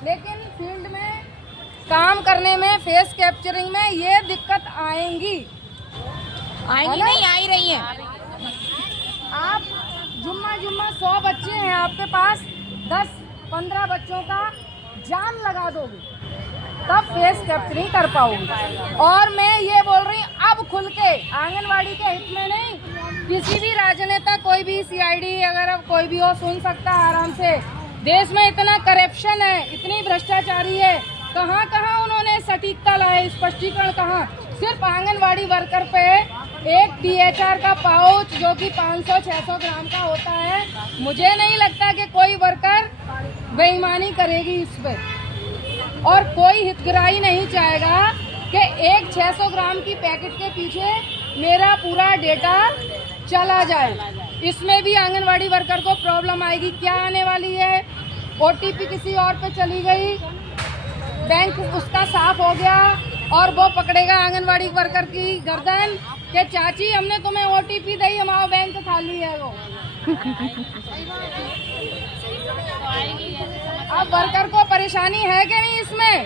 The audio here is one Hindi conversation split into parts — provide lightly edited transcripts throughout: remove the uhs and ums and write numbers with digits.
लेकिन फील्ड में काम करने में, फेस कैप्चरिंग में ये दिक्कत आएंगी नहीं, आ ही रही है। आप जुम्मा 100 बच्चे हैं आपके पास, 10-15 बच्चों का जाम लगा दोगे तब फेस कैप्चरिंग कर पाओगे। और मैं ये बोल रही हूँ अब खुल के, आंगनवाड़ी के हित में नहीं, किसी भी राजनेता, कोई भी सीआईडी अगर अब कोई भी हो सुन सकता है आराम से। देश में इतना करप्शन है, इतनी भ्रष्टाचारी है, कहाँ कहाँ उन्होंने सटीकता लाए, स्पष्टीकरण कहाँ। सिर्फ आंगनवाड़ी वर्कर पे एक डीएचआर का पाउच जो कि 500-600 ग्राम का होता है, मुझे नहीं लगता कि कोई वर्कर बेईमानी करेगी इस पे। और कोई हितग्राही नहीं चाहेगा कि एक 600 ग्राम की पैकेट के पीछे मेरा पूरा डेटा चला जाए। इसमें भी आंगनवाड़ी वर्कर को प्रॉब्लम आएगी। क्या आने वाली है, ओटीपी किसी और पे चली गई, बैंक उसका साफ हो गया और वो पकड़ेगा आंगनवाड़ी वर्कर की गर्दन कि चाची हमने तुम्हें ओटीपी दी, हमारा बैंक खाली है वो। अब वर्कर को परेशानी है कि नहीं इसमें?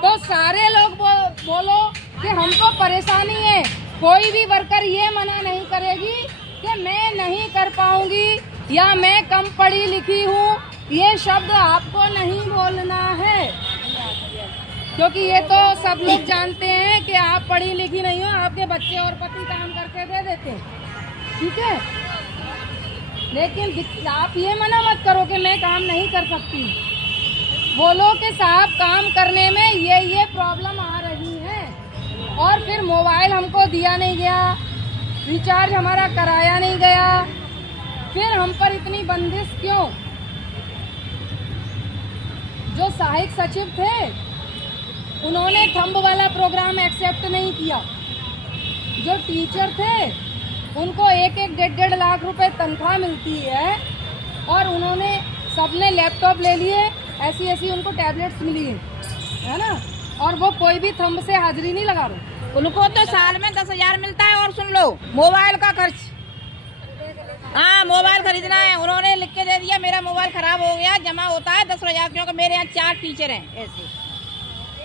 तो सारे लोग बोलो कि हमको परेशानी है। कोई भी वर्कर ये मना नहीं करेगी कि मैं नहीं कर पाऊंगी या मैं कम पढ़ी लिखी हूँ, ये शब्द आपको नहीं बोलना है, क्योंकि ये तो सब लोग जानते हैं कि आप पढ़ी लिखी नहीं हो, आपके बच्चे और पति काम करके दे देते हैं, ठीक है। लेकिन आप ये मना मत करो कि मैं काम नहीं कर सकती। बोलो कि साहब काम करने में ये प्रॉब्लम आ रही है, और फिर मोबाइल हमको दिया नहीं गया, रिचार्ज हमारा कराया नहीं गया, फिर हम पर इतनी बंदिश क्यों? जो सहायक सचिव थे उन्होंने थंब वाला प्रोग्राम एक्सेप्ट नहीं किया। जो टीचर थे उनको 1-1 लाख रुपए तनख्वाह मिलती है और उन्होंने सबने लैपटॉप ले लिए, ऐसी उनको टैबलेट्स मिली है ना, और वो कोई भी थंब से हाजिरी नहीं लगा रहे। उनको तो साल में 10,000 मिलता है। और सुन लो, मोबाइल का खर्च, हाँ मोबाइल खरीदना है, उन्होंने लिख के दे दिया मेरा मोबाइल खराब हो गया, जमा होता है 10,000। क्योंकि मेरे यहाँ 4 टीचर हैं, ऐसे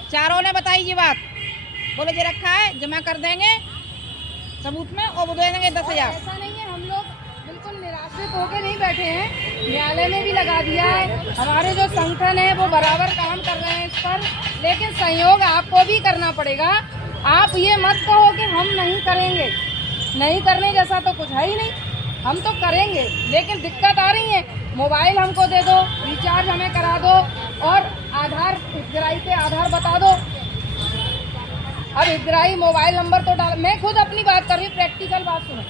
चारों ने बताई ये बात, बोले जे रखा है जमा कर देंगे सबूत में और वो दे देंगे 10,000। ऐसा नहीं है, हम लोग बिल्कुल निराश्रित होकर नहीं बैठे हैं, न्यायालय में भी लगा दिया है, हमारे जो संगठन है वो बराबर काम कर रहे हैं इस पर। लेकिन सहयोग आपको भी करना पड़ेगा। आप ये मत कहो कि हम नहीं करेंगे, नहीं करने जैसा तो कुछ है ही नहीं, हम तो करेंगे। लेकिन दिक्कत आ रही है, मोबाइल हमको दे दो, रिचार्ज हमें करा दो और आधार, हितग्राही के आधार बता दो। अब हितग्राही मोबाइल नंबर तो डाल, मैं खुद अपनी बात कर रही हूँ, प्रैक्टिकल बात सुनो।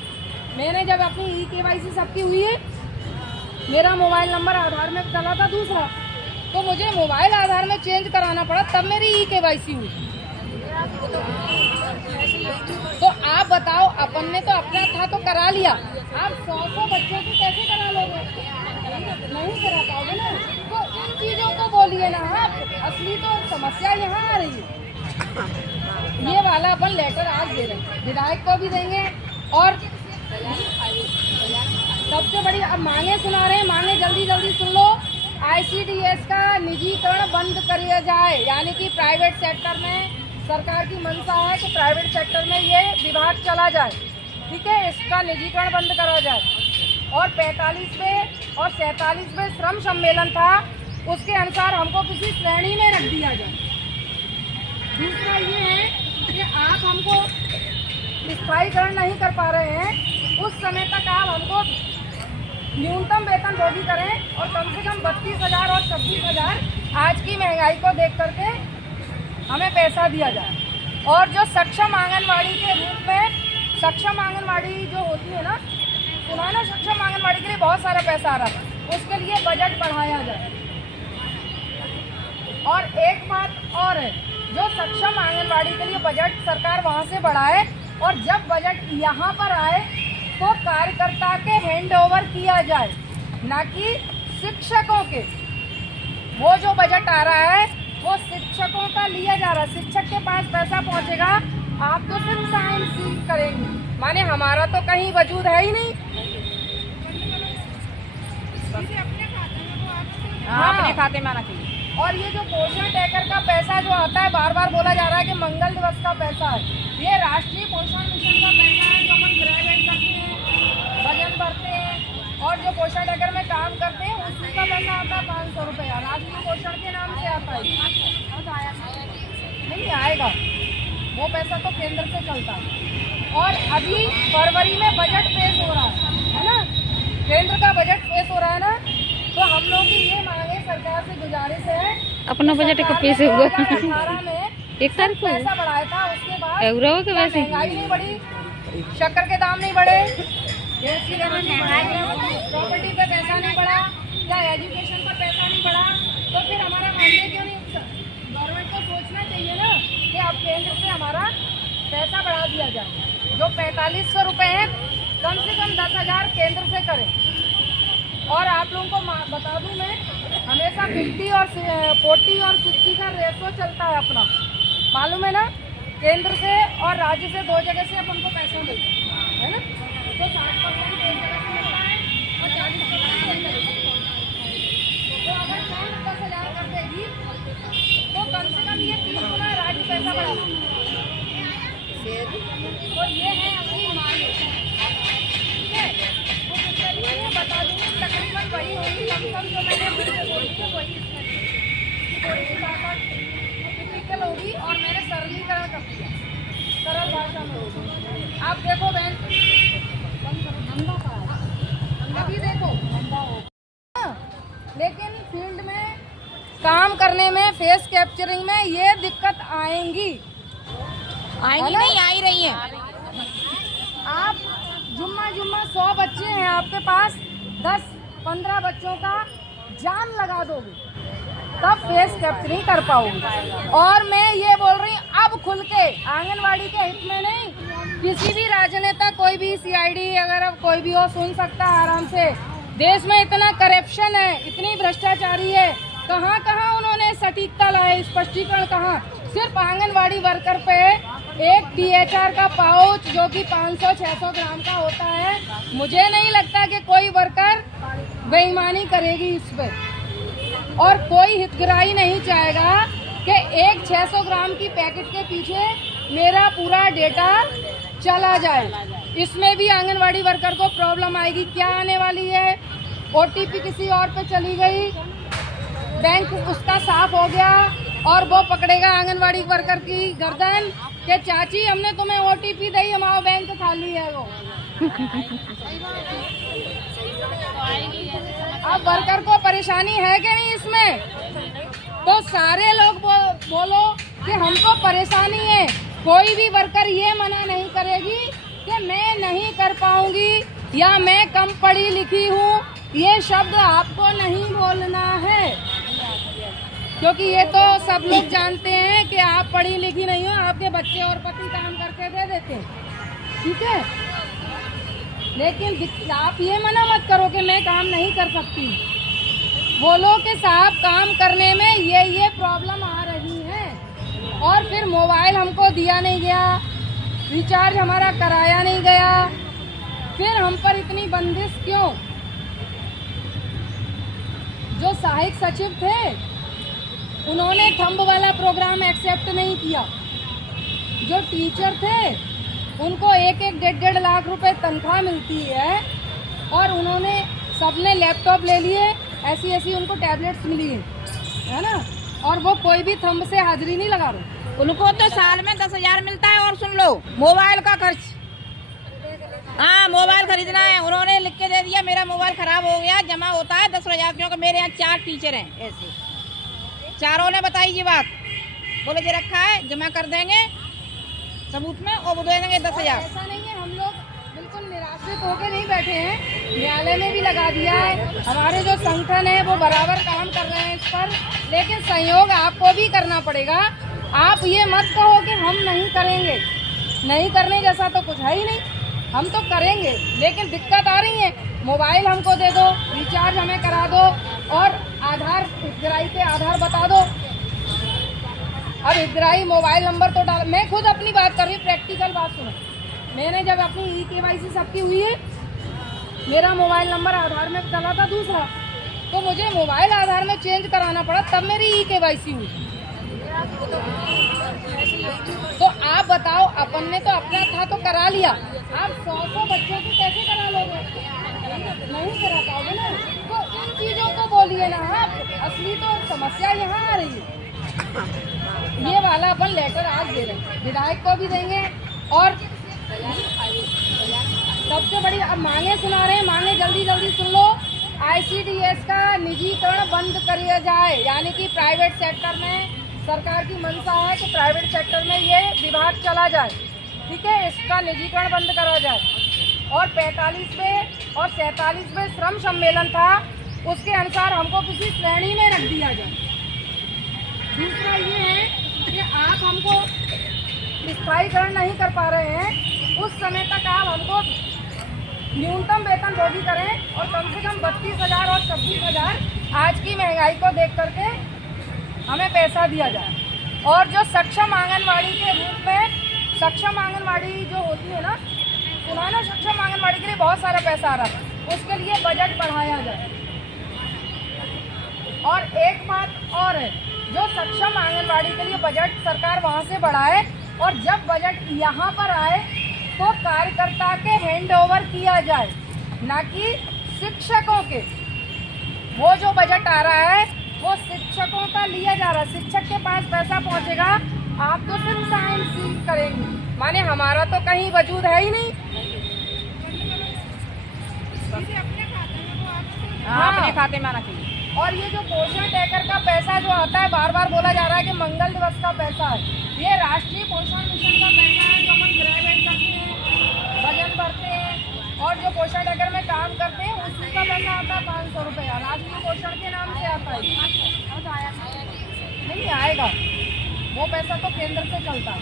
मैंने जब अपनी ई-केवाईसी सबकी हुई है, मेरा मोबाइल नंबर आधार में चला था दूसरा, तो मुझे मोबाइल आधार में चेंज कराना पड़ा, तब मेरी ई-केवाईसी हुई। तो आप बताओ, अपन ने तो अपना था तो करा लिया, आप 100 बच्चों की कैसे करा लोगे? नहीं करा पाओगे ना। तो इन चीजों को बोलिए ना आप, असली तो समस्या यहाँ आ रही है। ये वाला अपन लेटर आज दे रहे हैं, विधायक को भी देंगे। और सबसे बड़ी अब मांगे सुना रहे हैं, मांगे जल्दी सुन लो। ICDS का निजीकरण बंद किया जाए, यानी कि प्राइवेट सेक्टर में, सरकार की मंशा है कि प्राइवेट सेक्टर में ये विभाग चला जाए, ठीक है, इसका निजीकरण बंद करा जाए। और 45वें और 47वें श्रम सम्मेलन था, उसके अनुसार हमको किसी श्रेणी में रख दिया जाए। दूसरा ये है कि आप हमको स्थायीकरण नहीं कर पा रहे हैं, उस समय तक आप हमको न्यूनतम वेतन वो भी करें और कम से कम 32,000 और 26,000 आज की महंगाई को देख करके हमें पैसा दिया जाए। और जो सक्षम आंगनवाड़ी के रूप में, सक्षम आंगनवाड़ी जो होती है ना, सुना ना, सक्षम आंगनवाड़ी के लिए बहुत सारा पैसा आ रहा है, उसके लिए बजट बढ़ाया जाए। और एक बात और है, जो सक्षम आंगनवाड़ी के लिए बजट सरकार वहाँ से बढ़ाए, और जब बजट यहाँ पर आए तो कार्यकर्ता के हैंड ओवर किया जाए, ना कि शिक्षकों के। वो जो बजट आ रहा है वो शिक्षकों का लिया जा रहा है, शिक्षक के पास पैसा पहुँचेगा, आप तो सिर्फ साइन सील करेंगे, माने हमारा तो कहीं वजूद है ही नहीं। हाँ, अपने खाते में आना चाहिए। और ये जो पोषण टैकर का पैसा जो आता है, बार बार बोला जा रहा है कि मंगल दिवस का पैसा है, ये राष्ट्रीय पोषण मिशन का पैसा है जो अपन ग्रेजुएट करते हैं, वजन बढ़ते हैं और जो पोषण टैकर में काम करते हैं उसका पैसा आता है 500 रुपया, राष्ट्रीय पोषण के नाम से आता है। नहीं आएगा, वो पैसा तो केंद्र से चलता है। और अभी फरवरी में बजट पेश हो रहा है ना, केंद्र का बजट पेश हो रहा है ना, तो हम लोग की ये मांगे सरकार से गुजारिश है, अपना बजट का पेश होगा 2018 में 1 तारीख को पैसा बढ़ाया था, उसके बाद एवरो के वैसे महंगाई नहीं बढ़ी, शक्कर के दाम नहीं बढ़े, प्रॉपर्टी पे पैसा नहीं बढ़ा, या एजुकेशन पर पैसा नहीं बढ़ा, तो फिर हमारा मानदेय क्यों नहीं? गवर्नमेंट को सोचना चाहिए ना कि अब केंद्र से हमारा पैसा बढ़ा दिया जाए, जो 4500 रुपये है कम से कम 10,000 केंद्र से करें। और आप लोगों को बता दूं, मैं हमेशा 50 और 40 और 60 का रेशो चलता है अपना, मालूम है ना, केंद्र से और राज्य से दो जगह से अपन को पैसा मिलता है ना, तो 60% एक जगह से मिलता है और 40% एक जगह से। तो अगर कौन 10,000 कर देगी तो कम से कम ये 3 गुना राज्य पैसा बढ़ा देगी। तो ये है अपनी मांग, ठीक है, तो कुछ तरीके से बता दूँगी, तकरीबन वही होगी लमसम जो मैंने मुझसे बोली है, वही इसमें थोड़ी सी भाषा टिपिकल होगी और मैंने सरलीकरण कर दिया, सरल भाषा में होगी। आप देखो बहन, अभी देखो लेकिन फील्ड में काम करने में, फेस कैप्चरिंग में ये दिक्कत आएंगी नहीं, आ ही रही है। आप जुम्मा 100 बच्चे हैं आपके पास, 10-15 बच्चों का जान लगा दोगे तब फेस कैप्चरिंग कर पाओगे। और मैं ये बोल रही हूँ अब खुल के, आंगनवाड़ी के हित में नहीं, किसी भी राजनेता, कोई भी CID अगर अब कोई भी हो सुन सकता है आराम से। देश में इतना करप्शन है, इतनी भ्रष्टाचारी है, कहाँ कहाँ उन्होंने सटीकता लाए, स्पष्टीकरण कहाँ? सिर्फ आंगनवाड़ी वर्कर पे एक THR का पाउच जो कि 500-600 ग्राम का होता है, मुझे नहीं लगता कि कोई वर्कर बेईमानी करेगी इस पे, और कोई हितग्राही नहीं चाहेगा कि एक 600 ग्राम की पैकेट के पीछे मेरा पूरा डेटा चला जाए। इसमें भी आंगनवाड़ी वर्कर को प्रॉब्लम आएगी। क्या आने वाली है? OTP किसी और पे चली गई, बैंक उसका साफ हो गया और वो पकड़ेगा आंगनवाड़ी वर्कर की गर्दन कि चाची हमने तुम्हें OTP दी, हमारा बैंक खाली है वो। अब वर्कर को परेशानी है कि नहीं इसमें? तो सारे लोग बोलो कि हमको परेशानी है, कोई भी वर्कर ये मना नहीं करेगी कि मैं नहीं कर पाऊंगी या मैं कम पढ़ी लिखी हूँ, ये शब्द आपको नहीं बोलना है, क्योंकि ये तो सब लोग जानते हैं कि आप पढ़ी लिखी नहीं हो, आपके बच्चे और पति काम करके दे देते हैं, ठीक है। लेकिन आप ये मना मत करो कि मैं काम नहीं कर सकती, बोलो कि साहब काम करने में ये प्रॉब्लम आ रही है, और फिर मोबाइल हमको दिया नहीं गया, रिचार्ज हमारा कराया नहीं गया, फिर हम पर इतनी बंदिश क्यों? जो सहायक सचिव थे उन्होंने थंब वाला प्रोग्राम एक्सेप्ट नहीं किया, जो टीचर थे उनको 1-1 लाख रुपए तनख्वाह मिलती है और उन्होंने सबने लैपटॉप ले लिए, ऐसी उनको टैबलेट्स मिली है ना, और वो कोई भी थंब से हाजिरी नहीं लगा रहे। उनको तो साल में 10,000 मिलता है। और सुन लो, मोबाइल का खर्च, हाँ मोबाइल खरीदना है, उन्होंने लिख के दे दिया मेरा मोबाइल खराब हो गया, जमा होता है 10,000, क्योंकि मेरे यहाँ 4 टीचर हैं, ऐसे चारों ने बताई ये बात, बोले जे रखा है जमा कर देंगे सबूत में और वो दे देंगे 10,000। ऐसा नहीं है, हम लोग बिल्कुल निराश्रित होकर नहीं बैठे हैं, न्यायालय में भी लगा दिया है, हमारे जो संगठन है वो बराबर काम कर रहे हैं इस पर, लेकिन सहयोग आपको भी करना पड़ेगा। आप ये मत कहो कि हम नहीं करेंगे, नहीं करने जैसा तो कुछ है ही नहीं, हम तो करेंगे, लेकिन दिक्कत आ रही है। मोबाइल हमको दे दो, रिचार्ज हमें करा दो, और आधार हितग्राही पे आधार बता दो। अब हितग्राही मोबाइल नंबर तो डाल, मैं खुद अपनी बात कर रही हूँ, प्रैक्टिकल बात सुनो। मैंने जब अपनी KYC सबकी हुई है, मेरा मोबाइल नंबर आधार में चला था दूसरा, तो मुझे मोबाइल आधार में चेंज कराना पड़ा, तब मेरी KYC हुई। तो आप बताओ, अपन ने तो अपना था तो करा लिया, आप 100 बच्चों की कैसे करा लोगे? नहीं करा पाओगे ना। तो इन चीजों को बोलिए ना आप, असली तो समस्या यहाँ आ रही है। ये वाला अपन लेटर आज दे रहे हैं, विधायक को भी देंगे। और सबसे बड़ी अब मांगे सुना रहे हैं, मांगे जल्दी जल्दी सुन लो। ICDS का निजीकरण बंद किया जाए, यानी कि प्राइवेट सेक्टर में सरकार की मंशा है कि प्राइवेट सेक्टर में ये विभाग चला जाए, ठीक है, इसका निजीकरण बंद करा जाए। और 45वें और 47वें श्रम सम्मेलन था, उसके अनुसार हमको किसी श्रेणी में रख दिया जाए। दूसरा ये है कि आप हमको स्थायीकरण नहीं कर पा रहे हैं, उस समय तक आप हमको न्यूनतम वेतन वो भी करें और कम से कम 32,000 और 26,000 आज की महंगाई को देख करके हमें पैसा दिया जाए। और जो सक्षम आंगनवाड़ी के रूप में, सक्षम आंगनवाड़ी जो होती है ना, सुना ना, सक्षम आंगनवाड़ी के लिए बहुत सारा पैसा आ रहा है, उसके लिए बजट बढ़ाया जाए। और एक बात और है, जो सक्षम आंगनवाड़ी के लिए बजट सरकार वहाँ से बढ़ाए, और जब बजट यहाँ पर आए तो कार्यकर्ता के हैंड ओवर किया जाए, ना कि शिक्षकों के। वो जो बजट आ रहा है वो शिक्षकों का लिया जा रहा है, शिक्षक के पास पैसा पहुँचेगा, आप तो सिर्फ साइंस करेंगे, माने हमारा तो कहीं वजूद है ही नहीं। अपने खाते में आना चाहिए। और ये जो पोषण टैकर का पैसा जो आता है, बार बार बोला जा रहा है कि मंगल दिवस का पैसा है, ये राष्ट्रीय पोषण मिशन का पैसा है, जो हम ग्रेजुएट करते हैं, वजन भरते हैं, और जो पोषण टैकर में काम करते हैं उसी का पैसा आता है 500 रुपया, राष्ट्रीय पोषण के नाम से आता है। नहीं आएगा, वो पैसा तो केंद्र से चलता है।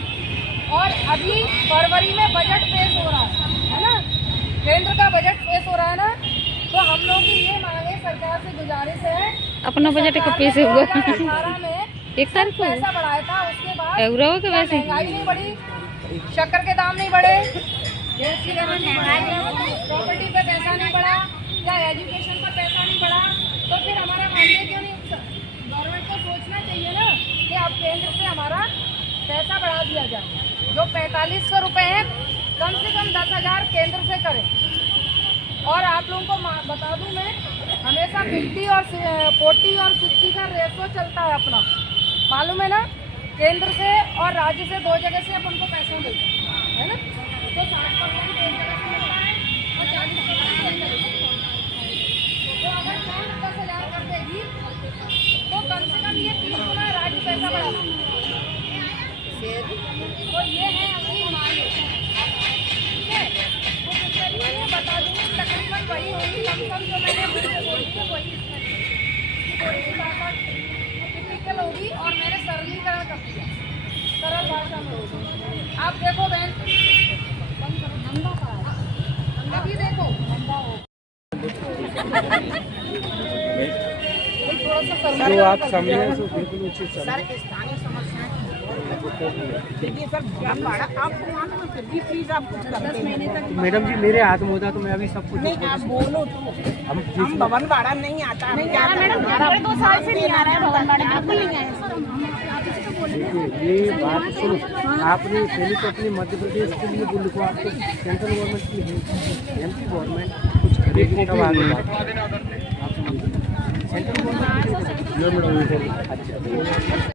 और अभी फरवरी में बजट पेश हो रहा है ना, केंद्र का बजट पेश हो रहा है ना, तो हम लोग की ये मांगे सरकार से गुजारिश है, अपना बजट का पेश हुआ 2018 में 1 तारीख को पैसा बढ़ाया था, उसके बाद के वैसे महंगाई नहीं बढ़ी, शक्कर के दाम नहीं बढ़े, प्रॉपर्टी पे पैसा नहीं बढ़ा, या एजुकेशन पर पैसा नहीं बढ़ा, तो फिर हमारा मांगे क्यों नहीं? गवर्नमेंट को सोचना चाहिए ना कि अब केंद्र से हमारा पैसा बढ़ा दिया जाए। जो 4500 रुपये है, कम से कम 10,000 केंद्र से करें। और आप लोगों को बता दूं, मैं हमेशा 50 और 40 और 60 का रेशो चलता है अपना, मालूम है ना, केंद्र से और राज्य से दो जगह से अपन को पैसा मिलता है ना, तो 60% एक जगह से मिलता है और 40% एक जगह से। तो अगर केंद्र 10,000 कर देगी तो कम से कम ये 3 गुना राज्य पैसा बढ़ा देगी। तो ये है अपनी मांग, ठीक है, तो बता दूँगी, तकरीबन वही होगी, लमसम जो मैंने बोली है वही, थोड़ी सी भाषा टिपिकल होगी और मैंने सरलीकरण कर दिया, सरल भाषा में होगी। आप देखो बहन, अभी देखो थोड़ा सा जो आप समझे तो बिल्कुल उचित सर, स्थानीय समस्याएं देखिए सर, आपको फिर भी प्लीज आप कुछ कर 10 महीने तक। मैडम जी मेरे हाथ में होता तो मैं अभी सब कुछ नहीं, आप बोलो तो हम भवन भाड़ा नहीं आता, नहीं आ रहा मैडम, 2 साल से नहीं आ रहा है भवन भाड़ा, बिल्कुल नहीं आया सर। ये बात सुनो, आपने पहले तो अपने मध्य प्रदेश के लिए बोल को आपको सेंट्रल गवर्नमेंट के लिए MP गवर्नमेंट कुछ खरीदने का आगे बात, आप सेंट्रल गवर्नमेंट अच्छा